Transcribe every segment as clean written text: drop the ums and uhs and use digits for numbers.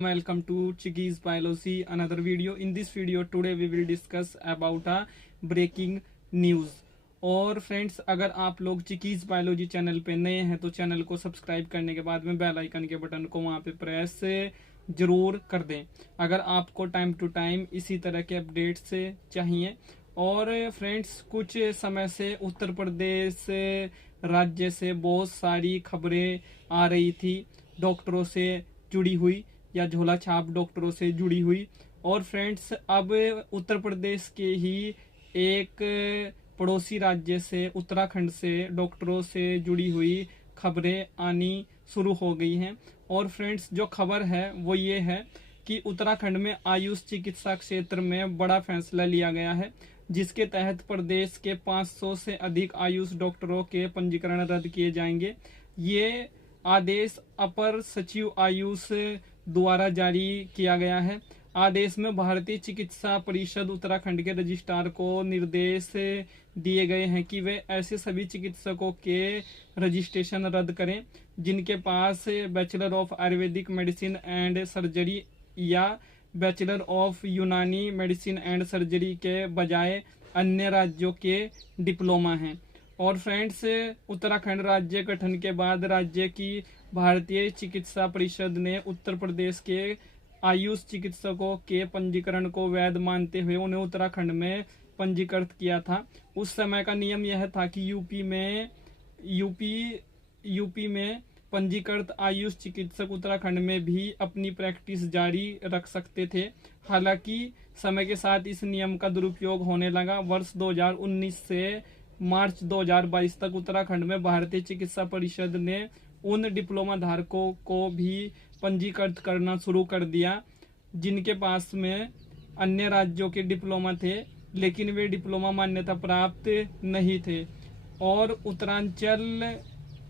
Welcome to Chickies Biology, another video. In this video today we will discuss about a breaking news. और friends, अगर आप लोग चिकीज biology channel पे नए हैं तो चैनल को सब्सक्राइब करने के बाद में बेल आइकन के बटन को वहां पे प्रेस जरूर कर दें अगर आपको टाइम टू टाइम इसी तरह के अपडेट्स चाहिए। और फ्रेंड्स, कुछ समय से उत्तर प्रदेश राज्य से बहुत सारी खबरें आ रही थी डॉक्टरों से जुड़ी हुई या झोला छाप डॉक्टरों से जुड़ी हुई। और फ्रेंड्स, अब उत्तर प्रदेश के ही एक पड़ोसी राज्य से उत्तराखंड से डॉक्टरों से जुड़ी हुई खबरें आनी शुरू हो गई हैं। और फ्रेंड्स, जो खबर है वो ये है कि उत्तराखंड में आयुष चिकित्सा क्षेत्र में बड़ा फैसला लिया गया है, जिसके तहत प्रदेश के 500 से अधिक आयुष डॉक्टरों के पंजीकरण रद्द किए जाएंगे। ये आदेश अपर सचिव आयुष द्वारा जारी किया गया है। आदेश में भारतीय चिकित्सा परिषद उत्तराखंड के रजिस्ट्रार को निर्देश दिए गए हैं कि वे ऐसे सभी चिकित्सकों के रजिस्ट्रेशन रद्द करें जिनके पास bachelor of Ayurvedic medicine and surgery या bachelor of Unani medicine and surgery के बजाय अन्य राज्यों के डिप्लोमा हैं। और फ्रेंड्स, उत्तराखंड राज्य गठन के बाद राज्य की भारतीय चिकित्सा परिषद ने उत्तर प्रदेश के आयुष चिकित्सकों के पंजीकरण को वैध मानते हुए उन्हें उत्तराखंड में पंजीकृत किया था। उस समय का नियम यह था कि यूपी में पंजीकृत आयुष चिकित्सक उत्तराखंड में भी अपनी प्रैक्टिस जारी रख सकते थे। हालांकि समय के साथ इस नियम का दुरुपयोग होने लगा। वर्ष 2019 से मार्च 2022 तक उत्तराखंड में भारतीय चिकित्सा परिषद ने उन डिप्लोमा धारकों को भी पंजीकृत करना शुरू कर दिया जिनके पास में अन्य राज्यों के डिप्लोमा थे, लेकिन वे डिप्लोमा मान्यता प्राप्त नहीं थे। और उत्तरांचल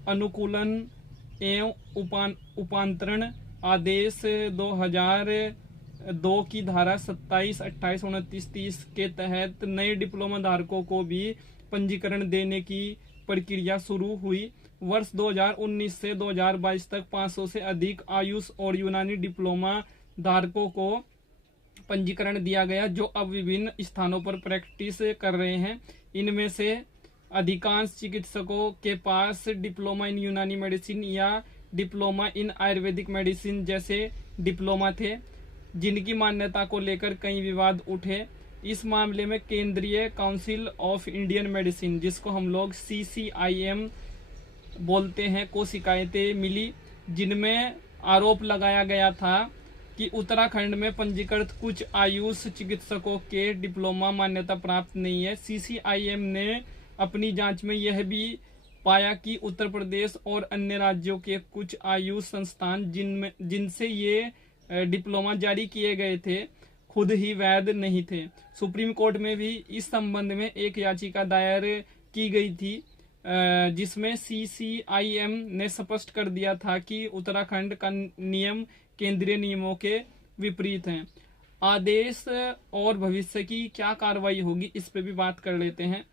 अनुकूलन एवं उपांतरण आदेश 2002 की धारा 27, 28, 29, 30 के तहत नए डिप्लोमा धारकों को भी पंजीकरण देने की प्रक्रिया शुरू हुई। वर्ष 2019 से 2022 तक 500 से अधिक आयुष और यूनानी डिप्लोमा धारकों को पंजीकरण दिया गया, जो अब विभिन्न स्थानों पर प्रैक्टिस कर रहे हैं। इनमें से अधिकांश चिकित्सकों के पास डिप्लोमा इन यूनानी मेडिसिन या डिप्लोमा इन आयुर्वेदिक मेडिसिन जैसे डिप्लोमा थे, जिनकी मान्यता को लेकर कई विवाद उठे। इस मामले में केंद्रीय काउंसिल ऑफ इंडियन मेडिसिन, जिसको हम लोग CCIM बोलते हैं, को शिकायतें मिली, जिनमें आरोप लगाया गया था कि उत्तराखंड में पंजीकृत कुछ आयुष चिकित्सकों के डिप्लोमा मान्यता प्राप्त नहीं है। CCIM ने अपनी जांच में यह भी पाया कि उत्तर प्रदेश और अन्य राज्यों के कुछ आयुष संस्थान जिनसे ये डिप्लोमा जारी किए गए थे खुद ही वैध नहीं थे। सुप्रीम कोर्ट में भी इस संबंध में एक याचिका दायर की गई थी, जिसमें CCIM ने स्पष्ट कर दिया था कि उत्तराखंड का नियम केंद्रीय नियमों के विपरीत हैं। आदेश और भविष्य की क्या कार्रवाई होगी, इस पे भी बात कर लेते हैं।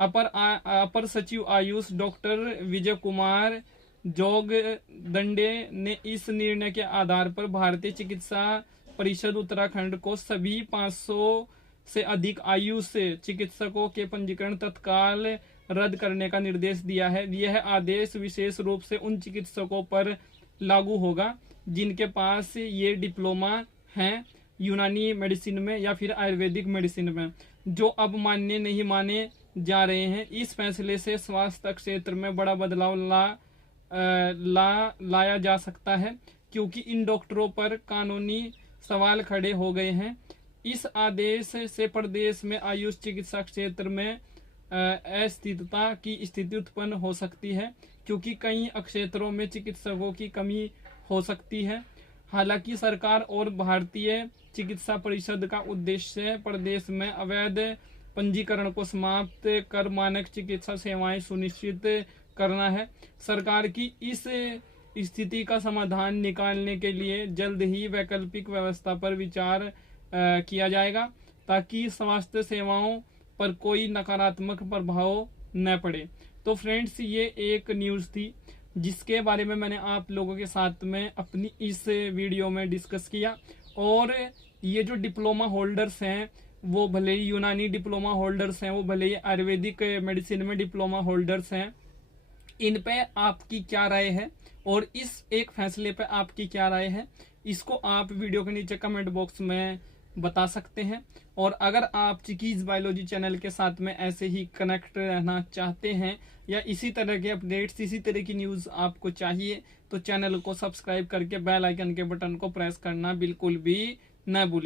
अपर सचिव आयुष डॉक्टर विजय कुमार जोगदंडे ने इस निर्णय के आधार पर भारतीय चिकित्सा परिषद उत्तराखंड को सभी 500 से अधिक आयुष चिकित्सकों के पंजीकरण तत्काल रद्द करने का निर्देश दिया है। यह आदेश विशेष रूप से उन चिकित्सकों पर लागू होगा जिनके पास ये डिप्लोमा हैं यूनानी मेडिसिन में या फिर आयुर्वेदिक मेडिसिन में, जो अब मान्य नहीं माने जा रहे हैं। इस फैसले से स्वास्थ्य क्षेत्र में बड़ा बदलाव लाया जा सकता है, क्योंकि इन डॉक्टरों पर कानूनी सवाल खड़े हो गए हैं। इस आदेश से प्रदेश में आयुष चिकित्सा क्षेत्र में अस्थिरता की स्थिति उत्पन्न हो सकती है, क्योंकि कई क्षेत्रों में चिकित्सकों की कमी हो सकती है। हालांकि सरकार और भारतीय चिकित्सा परिषद का उद्देश्य प्रदेश में अवैध पंजीकरण को समाप्त कर मानक चिकित्सा सेवाएं सुनिश्चित करना है। सरकार की इस स्थिति का समाधान निकालने के लिए जल्द ही वैकल्पिक व्यवस्था पर विचार किया जाएगा, ताकि स्वास्थ्य सेवाओं पर कोई नकारात्मक प्रभाव न पड़े। तो फ्रेंड्स, ये एक न्यूज़ थी जिसके बारे में मैंने आप लोगों के साथ में अपनी इस वीडियो में डिस्कस किया। और ये जो डिप्लोमा होल्डर्स हैं वो भले ही यूनानी डिप्लोमा होल्डर्स हैं, वो भले ही आयुर्वेदिक मेडिसिन में डिप्लोमा होल्डर्स हैं, इन पे आपकी क्या राय है और इस एक फैसले पे आपकी क्या राय है, इसको आप वीडियो के नीचे कमेंट बॉक्स में बता सकते हैं। और अगर आप चिकीज बायोलॉजी चैनल के साथ में ऐसे ही कनेक्ट रहना चाहते हैं या इसी तरह के अपडेट्स, इसी तरह की न्यूज़ आपको चाहिए, तो चैनल को सब्सक्राइब करके बेल आइकन के बटन को प्रेस करना बिल्कुल भी न भूलें।